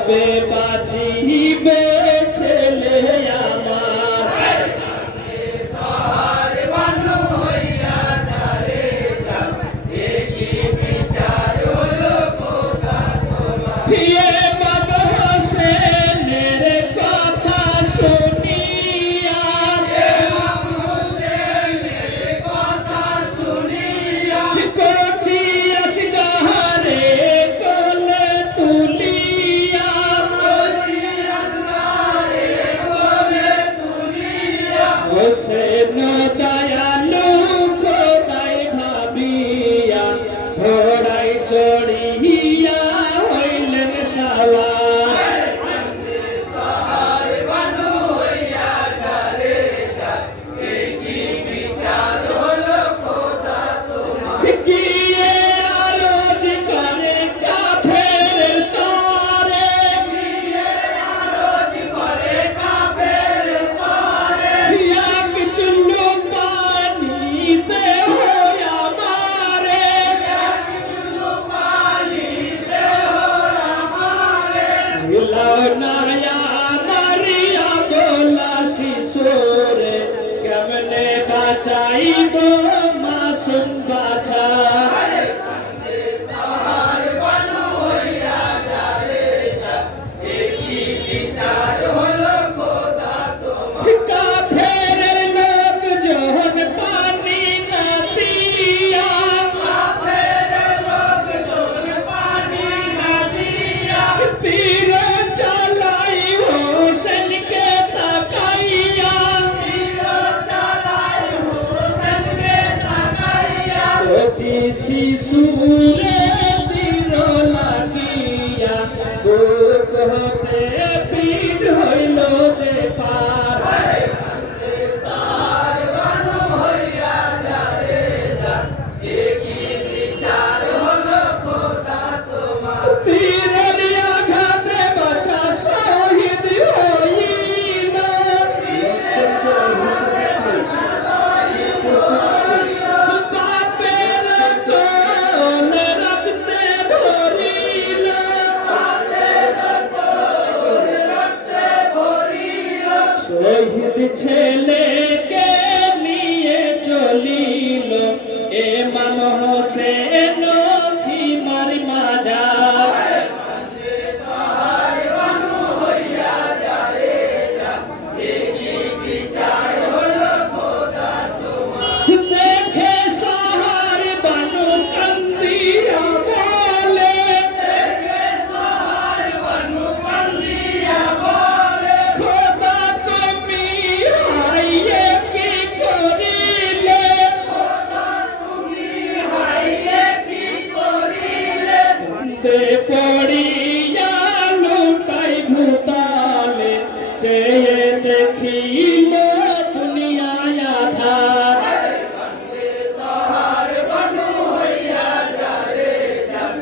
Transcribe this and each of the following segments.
কবে বাঁচিবে ছেলে আমার সহার বানু হইয়া যারে যাও কি বিচার হলো খোদা তোমার হে বাবা হোসেনের কথা শুনিয়া হে বাবা হোসেনের কথা শুনিয়া কচি আসগারে কোলে তুলিয়া কচি আসগারে কোলে তুলিয়া হোসেন দয়ালু খোদাই ভাবিয়া ঘোড়ায় চড়িয়া হইলেন সাওয়ার সহার বানু হইয়া যারে যাও কি বিচার হলো খোদা তোমার গিয়ে আরজ করে কাফের তরে গিয়ে আরজ করে কাফের তরে এক চুল্লু পানি দেহ আমারে এক চুল্লু পানি দেহ আমারে মিলাও নায়া মারিয়া বলা শিশুরে কেমনে বাঁচাইব মাসুম বাছা সহার বানু হইয়া যারে যাও কি বিচার হলো খোদা তোমার কাফের লোক যখন পানি না দিয়া কাফের লোক যখন পানি না দিয়া তীর চালাই হোসেনকে তাকাইয়া তীর চালাই হোসেনকে তাকাইয়া কচি শিশুরে তীর লাগিয়া বুক হতে পিঠ হইল যে পার সহার বানু হইয়া যারে যাও কি বিচার হলো খোদা তোমার তীরের আঘাতে বাছা শহীদ হইল বাপের কোলে রক্তে ভরিল শহীদ ছেলেকে নিয়ে চলিল ইমাম হোসেন ফিমার মাজার সহার বানু হইয়া যারে যাও কি বিচার হলো খোদা তোমার দেখে সহার বানু কান্দিয়া বলে দেখে সহার বানু কান্দিয়া বলে খোদা তুমি হাইয়ে কি করিলে খোদা তুমি হাইয়ে কি করিলে দে পড়িয়া লুটাই ভূতালে চেয়ে দেখিল দুনিয়ায় আধার সহার বানু হইয়া যারে যাও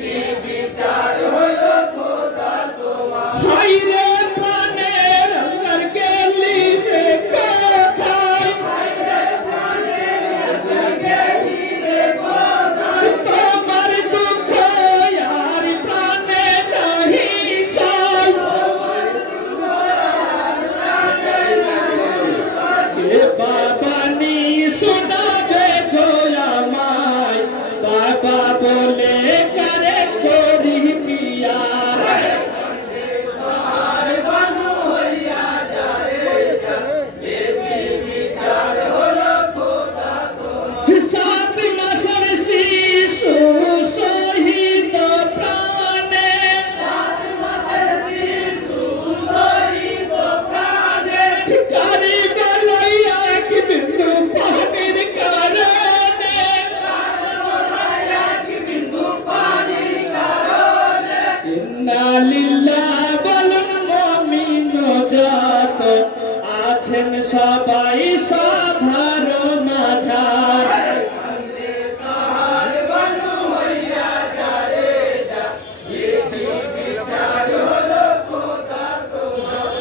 কি বিচার হলো খোদা তোমার হাইরে প্রাণের আসর গেলি রে কোথায় হাইরে প্রাণের আসর গেলি রে কোথায় তোমার দুঃখ আর প্রাণে নাহি সয় তোমার দুঃখ আর প্রাণে নাহি সয় বাবা নি শোনাবে গো আমায় বাবা বলে করে করি পিয়া সহার বানু হইয়া যারে যাও কি বিচার হলো খোদা তোমার সাত মাসের শিশু শহীদ প্রাণে সাত মাসের শিশু শহীদ প্রাণে কারি গলাইয়া কি বিন্দু পানির কারণে কি বিন্দু পানির কারণে ইন্না লিল্লাহ বলুন মুমিন যত আছেন সবাই সাধারণ মাঝার সহার বানু হইয়া যারে যাও কি বিচার হলো খোদা তোমার